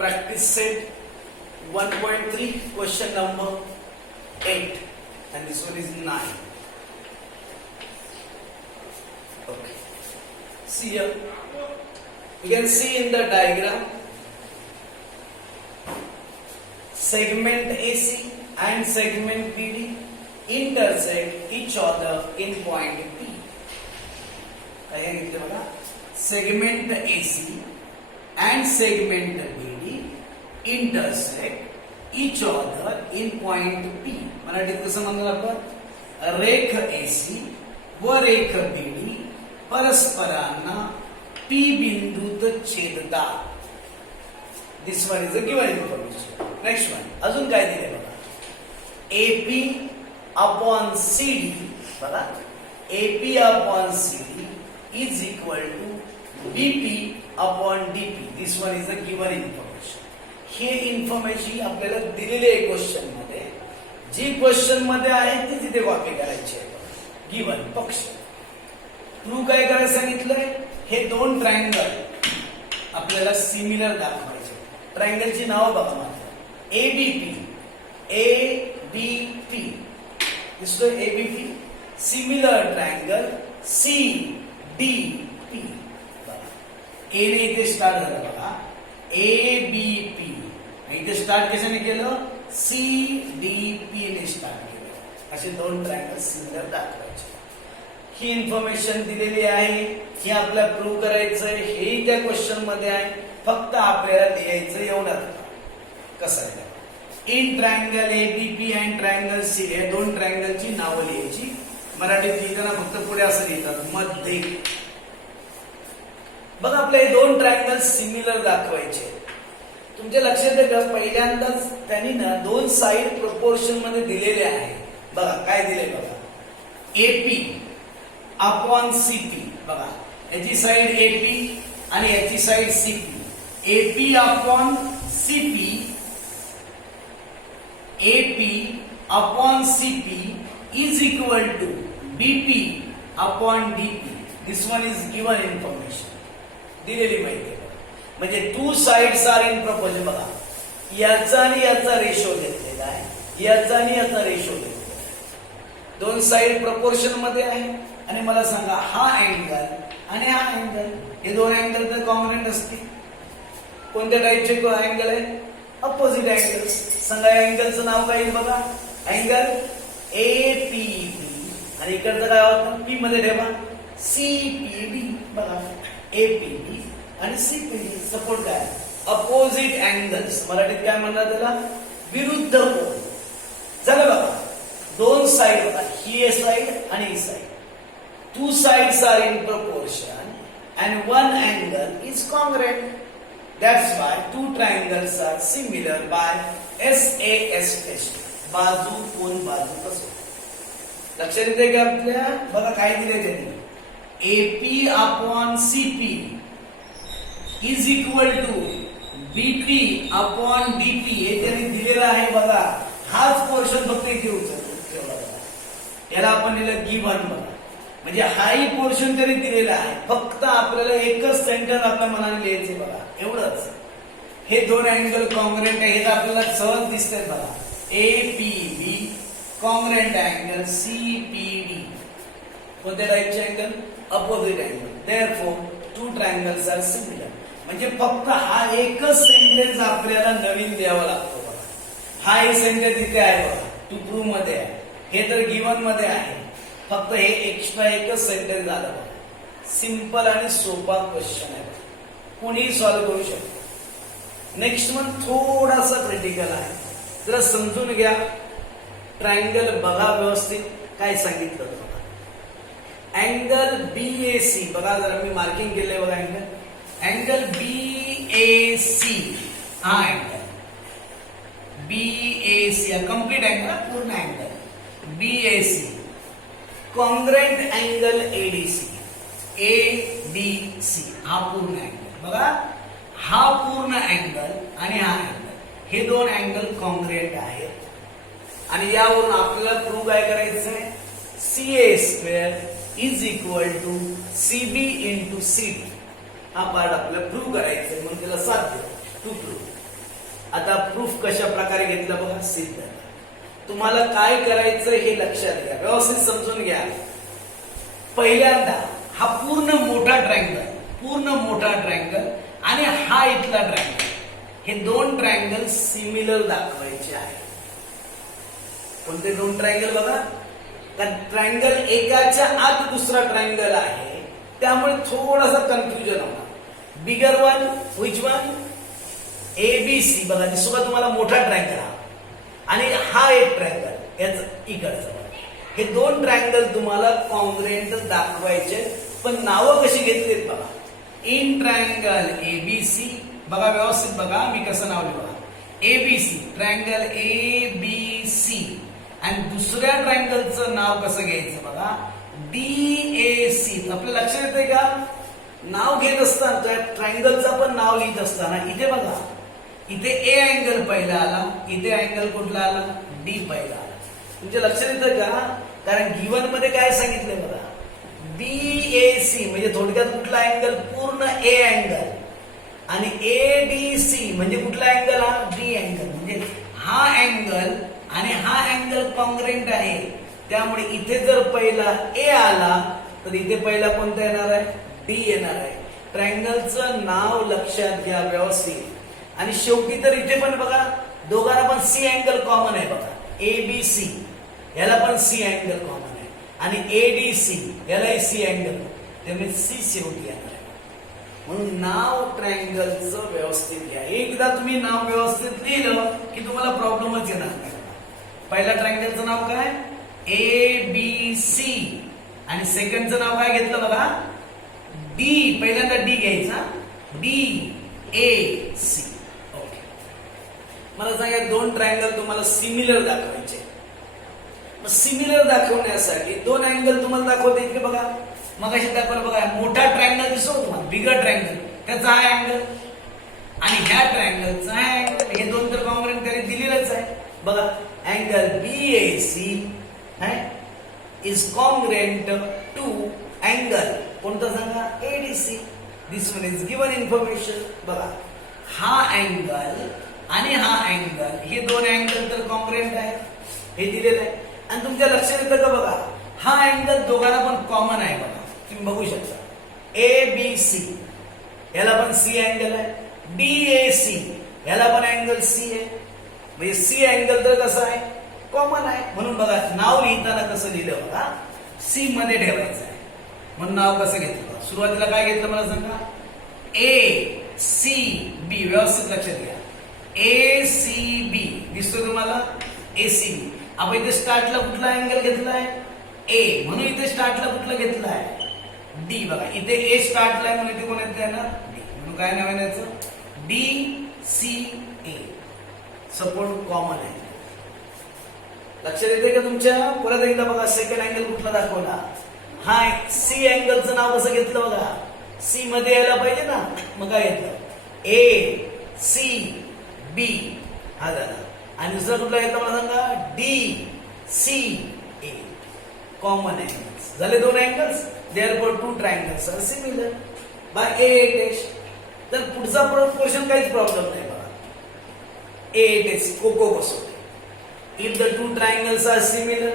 practice set 1.3 question number 8 and this one is 9. Okay. See here. You can see in the diagram segment AC and segment PD intersect each other in point P. काय सांगितले बघा, segment AC and segment BD intersect each other in point P. मराठीत कसं म्हणणार आपण, रेख AC व रेख BD परस्परांना P बिंदूत छेदतात. This one is a given information. Next one, अजून काय दिले बघा, AP upon CD बघा, AP upon CD is equal to BP upon DP. This one is a given information. हे इन्फॉर्मेशन आपल्याला दिलेले आहे क्वेश्चन मध्ये, जी क्वेश्चन मध्ये आहे ती तिथे कॉपी करायची आहे. गिवन पक्ष प्रूव्ह काय करायला सांगितलंय, हे दोन ट्रायंगल आपल्याला सिमिलर दाखवायचे. ट्रायंगलची नाव बघा मात्र, एबीपी एबीपी दिसतोय, एबीपी सिमिलर ट्रायंगल सीडीपी. ए ने इथे स्टार्ट झालं बघा, एबीपी इथे स्टार्ट कशाने केलं, सीडीपी ने स्टार्ट केलं. असे दोन ट्रायंगल सिमिलर दाखवायचे. ही इन्फॉर्मेशन दिलेली आहे, ही आपल्याला प्रूव्ह करायचं आहे. हे त्या क्वेश्चन मध्ये आहे, फक्त आपल्याला लिहायचं एवढंच. कसं आहे, in triangle ABP and triangle C, हे दोन ट्रायंगलची नावं लिहायची. मराठीत लिहिताना फक्त पुढे असं लिहितात मध्ये. बघा आपले दोन ट्रायंगल सिमिलर दाखवायचे. तुमच्या लक्षात आहे का, पहिल्यांदाच त्यांनी ना दोन साइड प्रोपोर्शन मध्ये दिलेले आहे. बघा काय दिले बघा, एपी अपॉन सीपी. बघा याची साइड एपी आणि याची side CP. AP upon CP, AP upon CP is equal to BP upon DP. This one is given information, दिलेली माहिती. म्हणजे two sides are in proportion. बघा याचा आणि याचा रेशो घेतलेला आहे, याचा आणि याचा रेशो घेतलेला आहे. दोन साइड प्रपोर्शन मध्ये आहे. आणि मला सांगा, हा अँगल आणि हा अँगल, हे दोन अँगल तर कॉन्ग्रुएंट असतील. कोणत्या टाइपचे अँगल आहे, अपोजिट अँगल. सांगा या अँगलचं नाव काय येईल बघा, अँगल एपीबी. आणि इकडचं काय होतं, पी मध्ये ठेवा सीपीबी. बघा एपीबी आणि सीपीबी सपोर्ट काय, अपोजिट अँगल्स. मराठीत काय म्हणतात त्याला, विरुद्ध कोन. झालं बघा, दोन साइड बघा, ही साइड आणि ही side. Two sides are in proportion and one angle is congruent. That's why two triangles are similar by SAS test. बाजू कोण बाजू कसं. लक्षात येते का आपल्या, बघा काय दिले त्यांनी, AP upon CP is equal to BP upon DP. हे त्यांनी दिलेलं आहे. बघा हाच पोर्शन फक्त इथे उचलतो, याला आपण लिहिलं गिवन. बघा म्हणजे हाही पोर्शन तरी दिलेला आहे, फक्त आपल्याला एकच सेंटर आपल्या मनाने लिहायचे. बघा एवढंच. हे दोन अँगल कॉन्ग्रुएंट आहे, हे आपल्याला सहज दिसतात. बघा एपीबी कॉन्ग्रुएंट अँगल सीपीडी. कोणत्या टाइपचे angle, opposite angle. Therefore two triangles are similar. म्हणजे फक्त हा एकच सेंटेन्स आपल्याला नवीन द्यावा लागतो. बघा हा एक सेंटेन्स इथे आहे बघा, टू प्रूव्ह मध्ये आहे, हे तर गिवन मध्ये आहे. फक्त हे एक्स्ट्रा एकच सेंटेन्स झालं. सिंपल आणि सोपा क्वेश्चन आहे, कोणीही सॉल्व्ह करू शकतो. नेक्स्ट वन थोडासा क्रिटिकल आहे, जरा समजून घ्या. ट्रायंगल बघा व्यवस्थित काय सांगितलं. अँगल बीएसी बघा, जरा मी मार्किंग केलंय बघा. अँगल बीएसी, हा अँगल बीएसी कम्प्लीट अँगल, पूर्ण angle BAC. Congruent angle ADC, ABC हा पूर्ण अँगल. बघा हा पूर्ण अँगल आणि हा अँगल, हे दोन अँगल कॉन्ग्रुएंट आहेत. आणि यावरून आपल्याला प्रूव्ह काय करायचंय, CA square is equal to CB into CD. हा पार्ट आपल्याला प्रूव्ह करायचा आहे, म्हणून त्याला साध्य टू प्रूव्ह. घेतला बघा सिद्ध. तुम्हाला काय करायचं हे लक्षात घ्या, व्यवस्थित समजून घ्या. पहिल्यांदा हा पूर्ण मोठा ट्रायंगल आणि हा इथला ट्रायंगल, हे दोन ट्रायंगल सिमिलर दाखवायचे आहे. कोणते दोन ट्रायंगल बघा, कारण ट्रायंगल एकाच्या आत दुसरा ट्रायंगल आहे, त्यामुळे थोडासा कन्फ्युजन होणार. Bigger one which one, ABC बघा दिसू का तुम्हाला, मोठा ट्रायंगल हा आणि हा एक ट्रायंगल याच इकडचा. हे दोन ट्रायंगल तुम्हाला कॉन्ग्रुएंट दाखवायचे, पण नावं कशी घेतलीत बघा. इन ट्रायंगल ABC बघा, व्यवस्थित बघा मी कसं नाव लिहू बघा. ABC ट्रायंगल ABC आणि दुसऱ्या ट्रायंगलचं नाव कसं घ्यायचं बघा, DAC. आपल्या लक्षात येते का, नाव घेत असताना ट्रायंगलचं पण नाव लिहित असताना इथे बघा, इथे A अँगल पहिला आला, इथे अँगल कुठला आला, D पहिला आला. तुमच्या लक्षात येतं का, कारण गिवन मध्ये काय सांगितलंय बघा, BAC म्हणजे थोडक्यात कुठला अँगल, पूर्ण A अँगल, आणि ADC म्हणजे कुठला अँगल, हा D अँगल. म्हणजे हा अँगल आणि हा अँगल कॉन्ग्रुएंट आहे, त्यामुळे इथे जर पहिला A आला तर इथे पहिला कोणता येणार आहे, D येणार आहे. ट्रायंगलचं नाव लक्षात घ्या व्यवस्थित. आणि शेवटी तर इथे पण बघा, दोघांना पण C अँगल कॉमन आहे बघा. ABC याला पण C अँगल कॉमन आहे आणि ADC यालाही C अँगल, त्यामुळे C शेवटी येणार आहे. म्हणून नाव ट्रायंगलचं व्यवस्थित घ्या. एकदा तुम्ही नाव व्यवस्थित लिहिलं की तुम्हाला प्रॉब्लेमच येणार नाही. पहिल्या ट्रायंगलचं नाव काय, ABC, आणि सेकंडचं नाव काय घेतलं बघा, D. पहिल्यांदा D घ्यायचा, DAC. ओके, मला सांगा दोन ट्रायंगल तुम्हाला सिमिलर दाखवायचे. मग सिमिलर दाखवण्यासाठी दोन अँगल तुम्हाला दाखवते इथे बघा. मग अशी दाखवलं बघा, मोठा ट्रायंगल दिसतो तुम्हाला, बिगर ट्रायंगल, त्याचा हा अँगल आणि ह्या ट्रायंगलचा हा अँगल, हे दोन तर कॉन्ग्रुएंट त्याने दिलेलंच आहे बघा. Angle BAC is congruent to angle कोणता सांगा, ADC. This one is given information बघा. हा अँगल आणि हा अँगल, हे दोन अँगल तर कॉन्ग्रुएंट आहे, हे दिलेलं आहे. आणि तुमच्या लक्षात येतं का बघा, हा अँगल दोघांना पण कॉमन आहे बघा, तुम्ही बघू शकता. ABC याला पण C अँगल आहे, DAC याला पण अँगल C आहे. म्हणजे C अँगल तर कसं आहे, कॉमन आहे. म्हणून बघा नाव लिहिताना कसं लिहिलं बघा, C मध्ये ठेवायचं आहे. म्हणून नाव कसं घेतलं, सुरुवातीला काय घेतलं मला सांगा, ACB. व्यवस्थित लक्षात घ्या, ACB दिसतोय तुम्हाला, ACB. आपण इथे स्टार्टला कुठला अँगल घेतलाय, A, म्हणून इथे स्टार्टला कुठला घेतलाय, D. बघा इथे A स्टार्टला आहे म्हणून इथे कोण येतं ना, D. म्हणून काय नाव आहे याचं, DCA. सपोर्ट कॉमन आहे. लक्षात येते का तुमच्या. परत एकदा बघा, सेकंड अँगल कुठला दाखवला, हा C अँगलचं नाव कसं घेतलं बघा, C मध्ये यायला पाहिजे ना, मग काय घेतलं, ACB हा झाला. आणि दुसरा कुठला घेतला मला सांगा, DCA. कॉमन अँगल्स झाले दोन अँगल्स. Therefore two triangles are similar by A test. तर पुढचा पोर्शन काहीच प्रॉब्लेम नाही बघा. A टेस्ट कोको बसवते. If the two triangles are similar,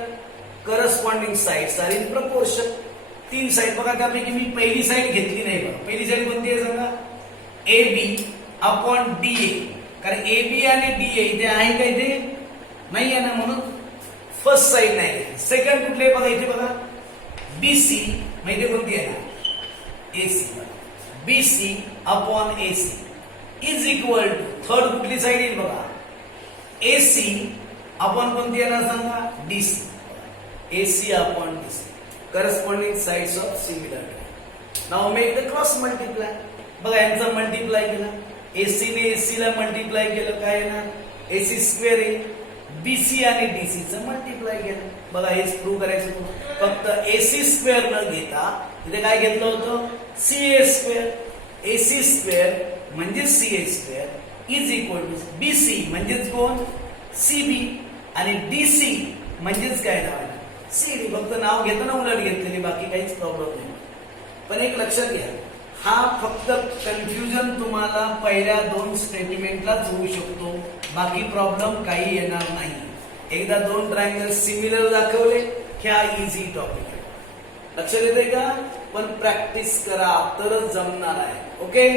corresponding sides are in proportion. तीन साइड बघा, त्यापैकी मी पहिली साइड घेतली नाही बघा. पहिली साइड कोणती आहे सांगा, AB अपॉन DA. कारण AB आणि DA इथे आहे का, इथे नाही आहे ना, म्हणून फर्स्ट साइड नाही. सेकंड कुठले बघा, इथे बघा BC, माहिती कोणती आहे ना, AC. BC upon AC is equal to, third कुठली साइड येईल बघा, AC अपॉन कोणती येणार सांगा, DC. AC upon DC, corresponding sides of similar. Now make the cross multiply. बघा यांचा मल्टिप्लाय केला, AC ने AC ला मल्टिप्लाय केलं, काय येणार, AC स्क्वेअर येईल. BC आणि DC चं मल्टिप्लाय केलं. बघा हेच प्रूव्ह करायचं. फक्त AC स्क्वेअर न घेता इथे काय घेतलं होतं, CA स्क्वेअर. AC स्क्वेअर म्हणजे CA square is equal to BC म्हणजेच कोण, CB, आणि DC म्हणजेच काय नाव आहे, CD. फक्त नाव घेताना उलट घेतलेली, बाकी काहीच प्रॉब्लेम नाही. पण एक लक्षात घ्या, हा फक्त कन्फ्युजन तुम्हाला पहिल्या 2 स्टेटमेंटलाच होऊ शकतो, बाकी प्रॉब्लेम काही येणार नाही. एकदा 2 ट्रायंगल सिमिलर दाखवले की हा इझी टॉपिक आहे. लक्षात येते का? पण प्रॅक्टिस करा तरच जमणार आहे. ओके.